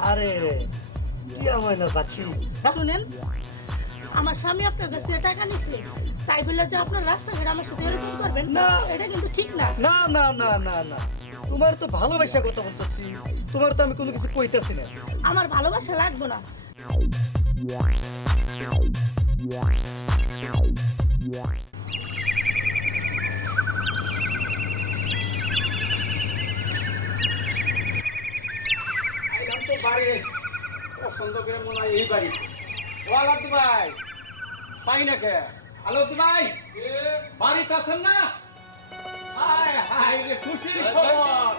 আরে শুনেন আমার স্বামী আপনার কাছে টাকা নিচ্ছে তাই বলে যে আপনার রাস্তাঘাট আমার সাথে এরকম করবেন। না। এটা কিন্তু ঠিক না। না না না না না। তোমার তো ভালোবাসা কথা বলতেছি তোমার তো আমি কোনো কিছু কইতাছি না। আমার ভালোবাসা লাগবে না। আইলাম তো বাড়ি। পছন্দ করে মনে হয় এই বাড়ি। ও আলাদু ভাই পাই না কে? আলাদু ভাই বাড়িতে আছেন না? হায় হায় রে খুশির খবর।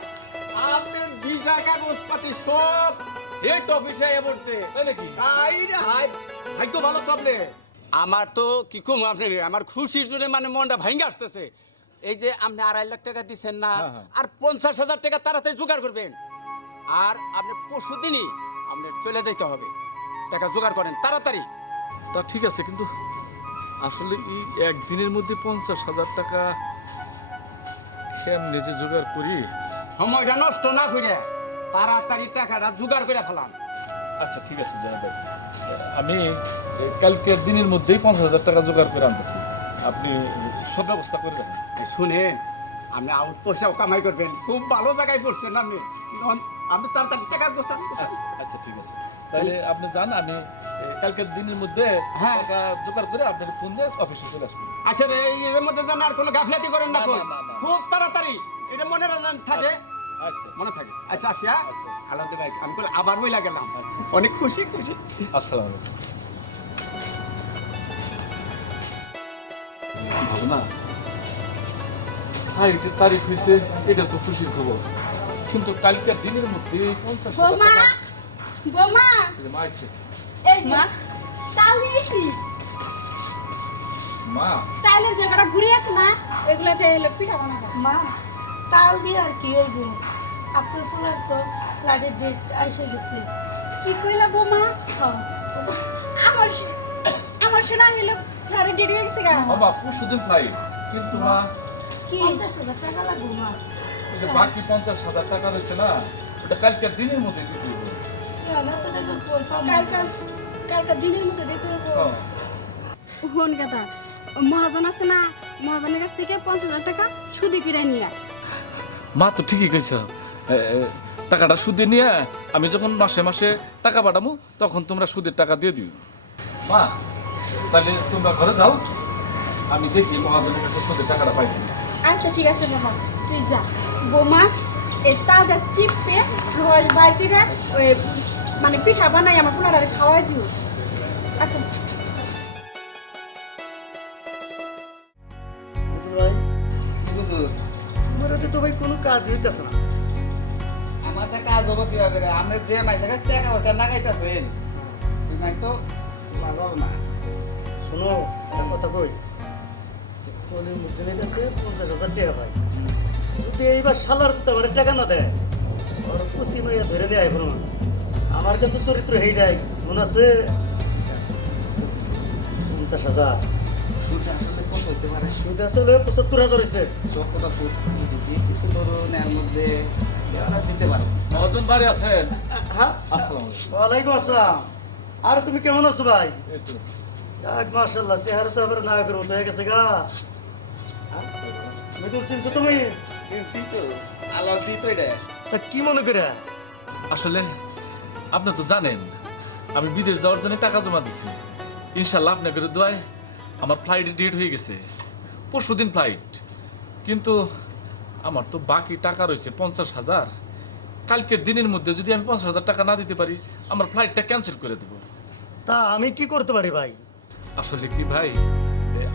আপনার ভিসা কাগজপাতি সব হেড অফিসে এ পড়ছে তাই নাকি? রে ভাগ্য ভালো থাকলে আমার তো কি কম আপনি আমার খুশির জন্য মানে মনটা ভাঙ্গে আসতেছে। এই যে আপনি আড়াই লাখ টাকা দিচ্ছেন না আর পঞ্চাশ হাজার টাকা তাড়াতাড়ি জোগাড় করবেন। আর আপনি পরশু দিনই আপনি চলে যেতে হবে। টাকা জোগাড় করেন তাড়াতাড়ি। তা ঠিক আছে কিন্তু আসলে এই একদিনের মধ্যে পঞ্চাশ হাজার টাকা কেমনে যে জোগাড় করি? সময়টা নষ্ট না করে তাড়াতাড়ি টাকাটা জোগাড় করে ফেলান। আচ্ছা ঠিক আছে জয় ভাই আমি কালকের দিনের মধ্যেই পঞ্চাশ হাজার টাকা জোগাড় করে আনতেছি। আপনি সব ব্যবস্থা করে এই শুনেন আপনি আউট পয়সাও কামাই করবেন। খুব ভালো জায়গায় পড়ছেন আপনি। আপনি তাড়াতাড়ি টাকা গোছান আচ্ছা আচ্ছা ঠিক আছে। তাহলে আপনি যান আমি কালকের দিনের মধ্যে হ্যাঁ। টাকা জোগাড় করে আপনার ফোন দিয়ে অফিসে চলে আসব। আচ্ছা এই এর মধ্যে যেন আর কোনো গাফলাতি করেন না। খুব তাড়াতাড়ি। এটা মনে রাখেন থাকে? আচ্ছা। মনে থাকে? আচ্ছা আসিয়া। আলাদা ভাই আমি আবার বইলা গেলাম। আচ্ছা। অনেক খুশি খুশি। আসসালামু আলাইকুম। ভাবনা। আজকে তারিখ হয়েছে এটা তো খুশির খবর। কিন্তু কালকের দিনের মধ্যে পঞ্চাশ বৌমা মা চাল নিয়েছি। চাইলের ঘুরে আছে না এগুলাতে পিঠা বানাবো। মা তাল দিয়ে আর কি হইব? আপনার পোলার তো ডেট এসে গেছে। কি কইলা বৌমা? হ্যাঁ, আমার স- আমার শোনা হয়ে গেছে গা। বাবা দিন ফ্লাইট কিন্তু মা কি পঞ্চাশ হাজার টাকা লাগবে মা। যে বাকি পঞ্চাশ হাজার টাকা রয়েছে না ওটা কালকের দিনের মধ্যে দিতে হবে দিনের মধ্যে দিতে হ্যাঁ। হন কথা মহাজন আছে না মহাজনের কাছ থেকে পঞ্চাশ হাজার টাকা সুদি কিনে নিয়ে মা তো ঠিকই কইছ টাকাটা সুদে নিয়ে আমি যখন মাসে মাসে টাকা পাঠাবো তখন তোমরা সুদের টাকা দিয়ে দিও মা তাহলে তোমরা ঘরে যাও আমি দেখি মহাজনের কাছে সুদের টাকাটা পাই। আচ্ছা ঠিক আছে বাবা তুই যা। বৌমা এই তালটা চিপে রস বাইরে ওই মানে পিঠা বানাই আমার পোলারে খাওয়াই দিও। আচ্ছা। হাতে তো ভাই কোনো কাজ হইতেছে না। আমাদের কাজ হব কি হবে আমি যে মাইসের কাছে টাকা পয়সা না খাইতেছেন। নাই তো ভালো না। শোনো একটা কথা কই। কলির মুসলিমের কাছে পঞ্চাশ হাজার টাকা ভাই যদি এইবার সালার করতে টাকা না দেয় ওর কুচি মাইয়া ধরে দেয় এখন। আমার কিন্তু চরিত্র হেইটাই মনে আছে? পঞ্চাশ হাজার। সুদ আসলে কত হইতে পারে? সুদ আসলে পঁচাত্তর হাজার হয়েছে সব কথা কিছু ধরুন এর মধ্যে দিতে পারো। মহাজন বাড়ি আছেন? হ্যাঁ। আসসালামু আলাইকুম। আসসালাম। আর তুমি কেমন আছো ভাই। যাক মাশাল্লাহ চেহারা তো আবার না করে মতো হয়ে গেছে গা। মিটুল চিনছো তুমি? চিনছি তো আলো দি তো এটা। তা কি মনে করে? আসলে আপনি তো জানেন আমি বিদেশ যাওয়ার জন্য টাকা জমা দিছি। ইনশাল্লাহ আপনাদের দোয়ায় আমার ফ্লাইটের ডেট হয়ে গেছে। পরশু দিন ফ্লাইট কিন্তু আমার তো বাকি টাকা রয়েছে পঞ্চাশ হাজার। কালকের দিনের মধ্যে যদি আমি পঞ্চাশ হাজার টাকা না দিতে পারি আমার ফ্লাইটটা ক্যান্সেল করে দেবো। তা আমি কি করতে পারি ভাই? আসলে কি ভাই?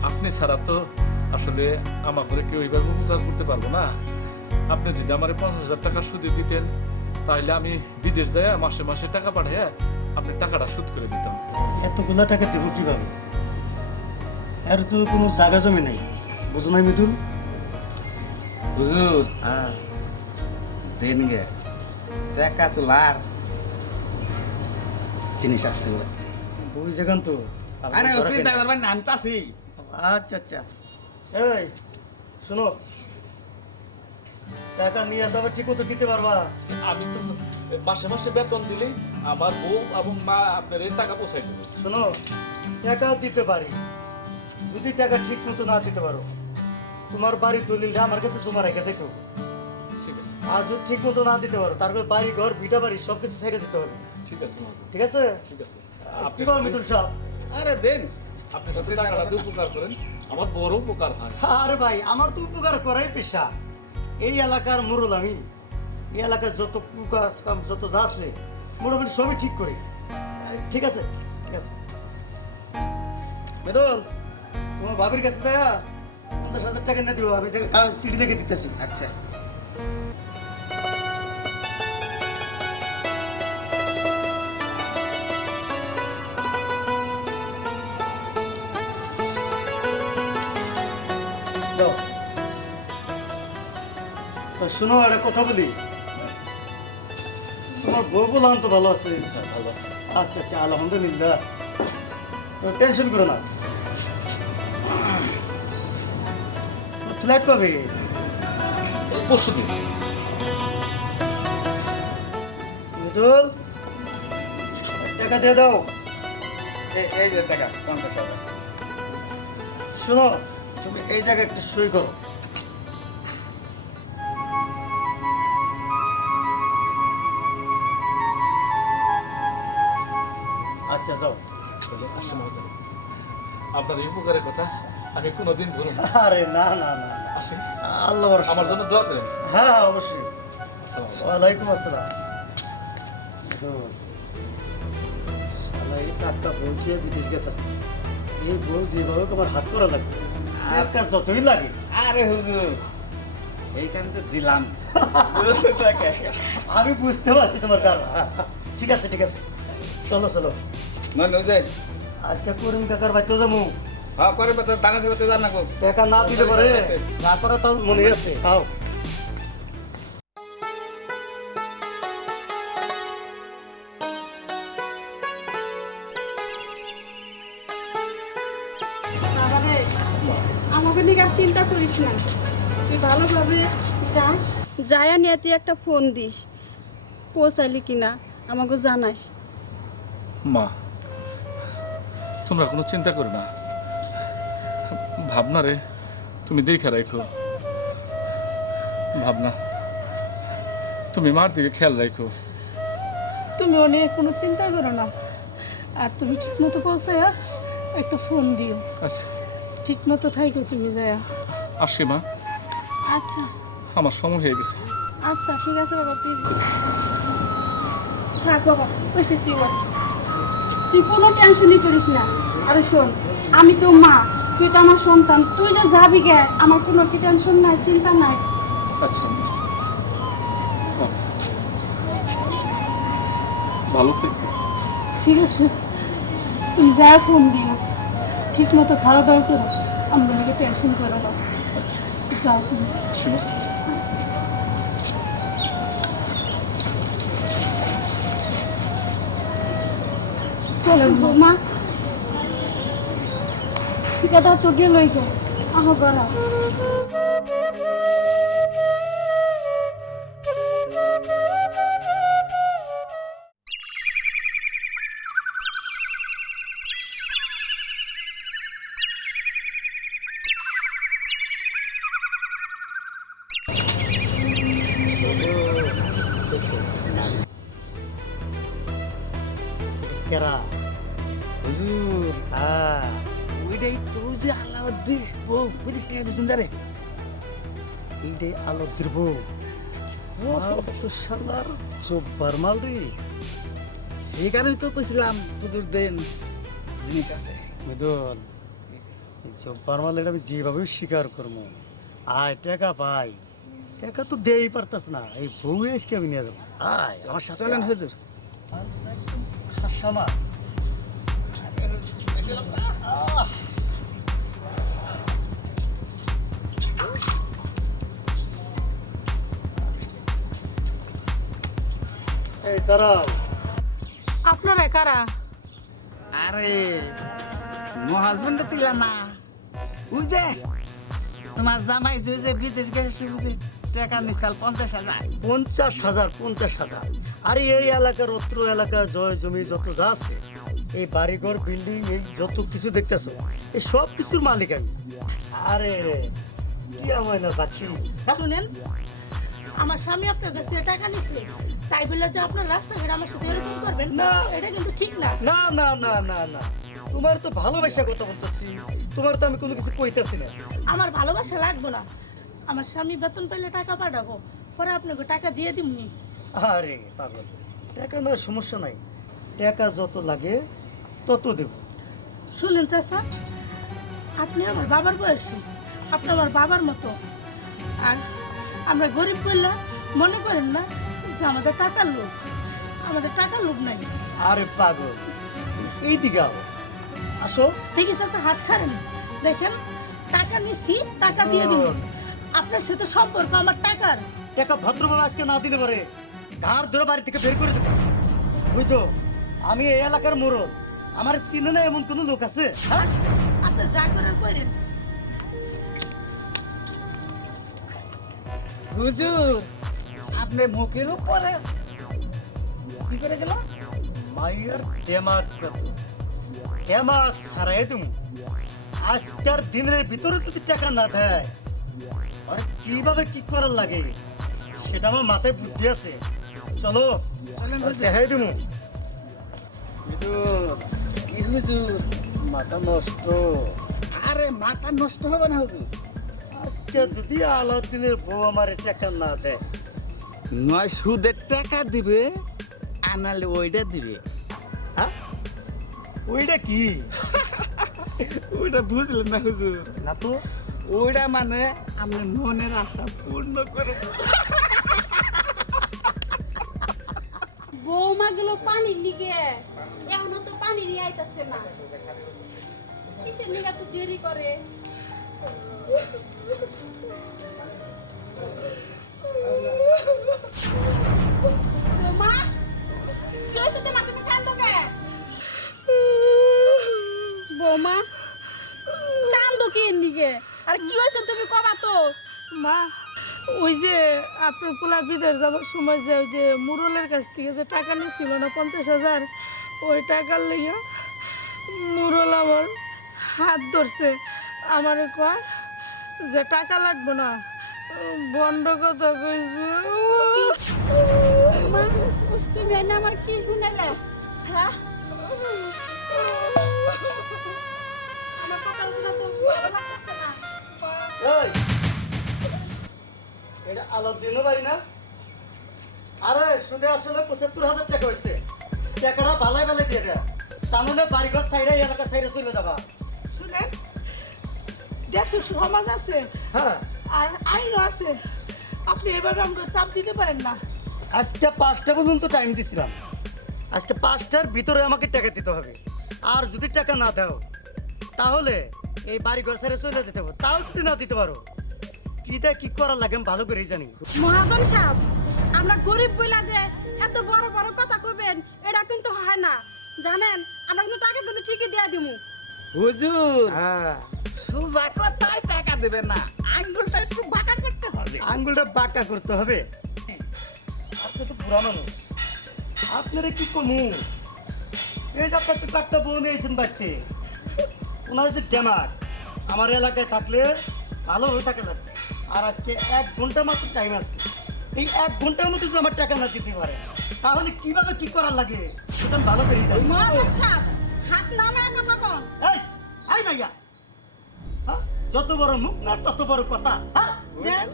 আপনি ছাড়া তো আসলে আমার করে কেউ এইভাবে উপকার করতে পারব না। আপনি যদি আমার পঞ্চাশ হাজার টাকা সুদে দিতেন তাহলে আমি বিদেশ যায় মাসে মাসে টাকা পাঠিয়ে আপনি টাকাটা সুদ করে দিতাম। এতগুলা টাকা দেবো কীভাবে? আর তো কোনো জায়গা জমি নাই। বুঝো নাই মিতুল হুজুর হ্যাঁ। দেন গে। টাকা তোলার জিনিস আছে। বুঝ যেখান তো। আরে চিন্তা করবেন না আমি তো আছি আচ্ছা আচ্ছা এই শোনো টাকা নিয়ে তবে ঠিক মতো দিতে পারবা আমি তো মাসে মাসে বেতন দিলে আমার বউ এবং মা আপনার টাকা পৌঁছাই দেবে শোনো টাকা দিতে পারি যদি টাকা ঠিক মতো না দিতে পারো তোমার বাড়ির দলিলটা আমার কাছে জমা রেখেছে তো ঠিক আছে আর যদি ঠিক মতো না দিতে পারো তারপরে বাড়ি ঘর ভিটা বাড়ি সব কিছু ছেড়ে যেতে হবে ঠিক আছে ঠিক আছে ঠিক আছে আপনি বল মিতুল সাহেব আরে দেন। আপনি যদি টাকাটা দিয়ে উপকার করেন। আমার বড় উপকার হয়। আরে ভাই আমার তো উপকার করাই পেশা। এই এলাকার মোড়ল আমি। এই এলাকার যত কুকাস কাম যত যা আছে মোটামুটি সবই ঠিক করি। ঠিক আছে ঠিক আছে। মেদল তোমার ভাবির কাছে যায় পঞ্চাশ হাজার টাকা নিয়ে দিও আমি সিটি থেকে দিতেছি। আচ্ছা। শোনো একটা কথা বলি। তোমার বউ বললাম তো ভালো আছে। হ্যাঁ, ভালো আছে। আচ্ছা আচ্ছা আলহামদুলিল্লাহ। টেনশন করো না। ফ্ল্যাট পাবে পরশু দিন। টাকা দিয়ে দাও। এই- এই যে টাকা পঞ্চাশ হাজার। শোনো তুমি এই জায়গায় একটা সই করো। আচ্ছা যাও। তাহলে আসে মহাজন আপনার এই উপকারের কথা আমি কোনোদিন ভুলব না আরে না না না আসে আল্লাহ ভরসা। আমার জন্য দোয়া করেন। হ্যাঁ হ্যাঁ, অবশ্যই। আসসালামু আলাইকুম। ওয়ালাইকুম আসসালাম। তো, শালা এই টাকটা পৌঁছিয়ে বিদেশ গেতেছে এই বউ যেভাবে হোক আমার হাত করা লাগবে যতই লাগে। আরে হুজুর এইখানে তো দিলাম। আমি বুঝতে পারছি তোমার কারণ ঠিক আছে ঠিক আছে। চলো চলো। মনে হচ্ছে আজকে করিম কাকার বাড়িতে যাব হ্যাঁ করে দানা জানা গো টাকা না দিতে পারে। না পারে তার মনে আছে। তাও আমাকে নিয়ে আর চিন্তা করিস না। তুই ভালোভাবে যাস। যায়া নিয়ে তুই একটা ফোন দিস। পৌঁছাইলি কিনা আমাকে জানাস। মা তোমরা কোনো চিন্তা করো না। ভাবনা রে তুমি দেখে রাখো। ভাবনা তুমি মার দিকে খেয়াল রাখো। তুমি অনেক কোনো চিন্তা করো না। আর তুমি ঠিক মতো পৌঁছায়া একটা ফোন দিও। আচ্ছা। ঠিক মতো থাইকো তুমি যায়। আসি মা। আচ্ছা। আমার সময় হয়ে গেছে। আচ্ছা ঠিক আছে বাবা তুই থাক বাবা ওইসে তুই। তুই কোনো টেনশনই করিস না। আরে শোন আমি তো মা তুই তো আমার সন্তান তুই যে যাবি গে আমার কোনো কি টেনশন নাই চিন্তা নাই। আচ্ছা। ভালো থেকো। ঠিক আছে। তুমি যা ফোন দিও ঠিক মতো খাওয়া দাওয়া করো আমরা টেনশন করো না আচ্ছা। যাও তুমি। ঠিক মা। চলো বৌমা গাদা তো গেলই গে আহ গরা কেরা হুজুর। হ্যাঁ ওইটাই তো যে ওই টাকা দিয়েছেন যারে? এইটাই আলো দিব তো শালার জব্বার মাল রে। সেই কারণে তো কইছিলাম হুজুর দেন জিনিস আছে। মৃদুল জব্বার মাল এটা আমি যেভাবে স্বীকার করব আয় টাকা পাই। টাকা তো দেই পারতাস না এই বউ আজকে আমি নিয়ে যাব। আয় আমার সাথে চলেন হুজুর। মালটা একদম খাসা মাল। আহ। এই দাঁড়াও আপনারা কারা আরে মহাজনটা ছিল না বুঝে তোমার জামাই যে যে বিদেশ গেছে বুঝে টাকা নিছাল পঞ্চাশ হাজার পঞ্চাশ হাজার পঞ্চাশ হাজার আরে এই এলাকার অত্র এলাকা জয় জমি যত যা আছে এই বাড়িঘর বিল্ডিং এই যত কিছু দেখতেছো এই সব কিছুর মালিক আমি। আরে কি আমায় না পাখি শুনেন আমার স্বামী আপনার কাছে টাকা নিছিলে তাই বলে যে আপনার রাস্তাঘাট আমার সাথে এরকম করবেন? না। এটা কিন্তু ঠিক না। না না না না না। তোমার তো ভালোবাসা কথা বলতেছি তোমার তো আমি কোনো কিছু কইতাছি না। আমার ভালোবাসা লাগবে না। আমার স্বামী বেতন পেলে টাকা পাঠাবো পরে আপনাকে টাকা দিয়ে দিমনি। আরে পাগল। টাকা না সমস্যা নাই। টাকা যত লাগে তত দেব। শুনেন চাচা আপনি আমার বাবার বয়সী আপনি আমার বাবার মতো। আর আমরা গরিব বললে মনে করেন না যে আমাদের টাকার লোভ আমাদের টাকার লোভ নাই। আরে পাগল এই দিকে আসো। দেখি চাচা হাত ছাড়েন। দেখেন টাকা নিচ্ছি টাকা দিয়ে দিব। আপনার সাথে সম্পর্ক আমার টাকার। টাকা ভদ্রভাবে আজকে না দিলে পারে ধার ধরে বাড়ি থেকে বের করে দিতে বুঝছ? আমি এই এলাকার মোড়ল আমার চিনে না এমন কোনো লোক আছে। আপনি যা করেন করেন। হুজুর আপনি মুখের উপরে কি করে গেল কত সারাই তুমি আজকের দিনের ভিতরে যদি টাকা না দেয় আর কীভাবে কি করার লাগে? সেটা আমার মাথায় বুদ্ধি আছে। চলো দেখাই দিমু কি হুজুর মাথা নষ্ট। আরে মাথা নষ্ট হবে না হুজুর আজকে যদি আলাদিনের বউ আমার টাকা না দেয়। নয় সুদের টাকা দিবে আনালে ওইটা দিবে। হ্যাঁ ওইটা কি? ওইটা বুঝলেন না হুজুর। না তো। ওইটা মানে আমি মনের আশা পূর্ণ করব বৌমা গুলো পানি নিয়ে আইতাছে না। কিসের নিগা তো দেরি করে? বৌমা কি হয়েছে তোমার? তুমি কান্দো কে? বৌমা। কান্দো কি এর আর কি হয়েছে তুমি কবা তো? মা ওই যে আপনার পোলা বিদেশ যাবার সময় যে ওই যে মুরলের কাছ থেকে যে টাকা নিয়েছিল না পঞ্চাশ হাজার ওই টাকার লেগে মুরল আমার হাত ধরছে। আমার কয় যে টাকা লাগবে না। বন্ধ কথা কইছে। মা, তুমি আমার কি শুনালে? হ্যাঁ? আমার কথা শোনা তো ভালো লাগতেছে না। আরে সুদে আসলে পঁচাত্তর হাজার টাকা হয়েছে টাকাটা বালাই বালাই দিয়ে দেয় তার মানে বাড়িঘর সাইরা এলাকা সাইরা চলে যাবা। শুনেন দেশের সমাজ আছে হ্যাঁ। আর আইনও আছে। আপনি এভাবে আমাকে চাপ দিতে পারেন না। আজকে পাঁচটা পর্যন্ত টাইম দিছিলাম। আজকে পাঁচটার ভিতরে আমাকে টাকা দিতে হবে। আর যদি টাকা না দাও তাহলে এই বাড়ি ঘর ছেড়ে চলে যেতে হবে। তাও যদি না দিতে পারো কি দেয় কি করার লাগে আমি ভালো করেই জানি। মহাজন সাহেব আমরা গরিব বইলা যে এত বড় বড় কথা কইবেন এটা কিন্তু হয় না। জানেন আমরা কিন্তু টাকা কিন্তু ঠিকই দিয়া দিমু। হুজুর! হ্যাঁ। সুজা কথাই টাকা দেবে না আঙ্গুলটা একটু বাঁকা করতে হবে। আঙ্গুলটা বাঁকা করতে হবে। আপনি তো বুড়া মানুষ আপনারা কি কমু? এই যে আপনার টাকটা বউ নিয়েছেন বাড়িতে। ওনার হচ্ছে ডেমার। আমার এলাকায় থাকলে ভালো হয়ে থাকে লাগবে। আর আজকে এক ঘণ্টা মাত্র টাইম আছে। এই এক ঘণ্টার মধ্যে যদি আমার টাকা না দিতে পারে তাহলে কীভাবে কি করার লাগে? সেটা আমি ভালো করেই জানি। হাত কথা কন। এই আই ভাইয়া হ্যাঁ? যত বড় মুখ না তত বড় কথা। হ্যাঁ?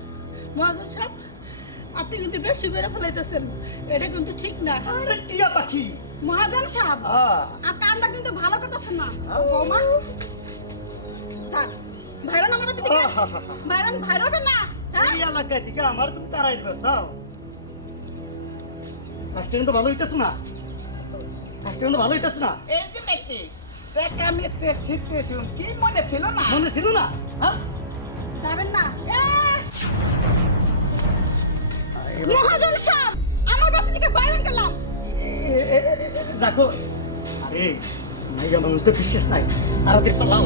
মহাজন সাহেব আপনি কিন্তু বেশি করে ফেলাইতেছেন। এটা কিন্তু ঠিক না। আরে টিয়া পাখি। মহাজন সাহেব আহ আর কামটা কিন্তু ভালো করতেছেন না। বৌমা চাল। ভাইরান আমার। ভাইরান ভাইর না হ্যাঁ এই এলাকায় থেকে আমার তুমি তারাই দিবে চাও কাজটা কিন্তু ভালো হইতেছে না। কাজটা কিন্তু ভালো হইতেছে না। এই যে ব্যক্তি নিতে শিখতে শুন কি মনে ছিল না? মনে ছিল না? হ্যাঁ? যাবেন না। মহাজন সাহেব আমার বাড়ি থেকে বাইরে গেলাম। দেখো আরে মাইয়া মানুষ তো বিশ্বাস নাই। তাড়াতাড়ি পালাও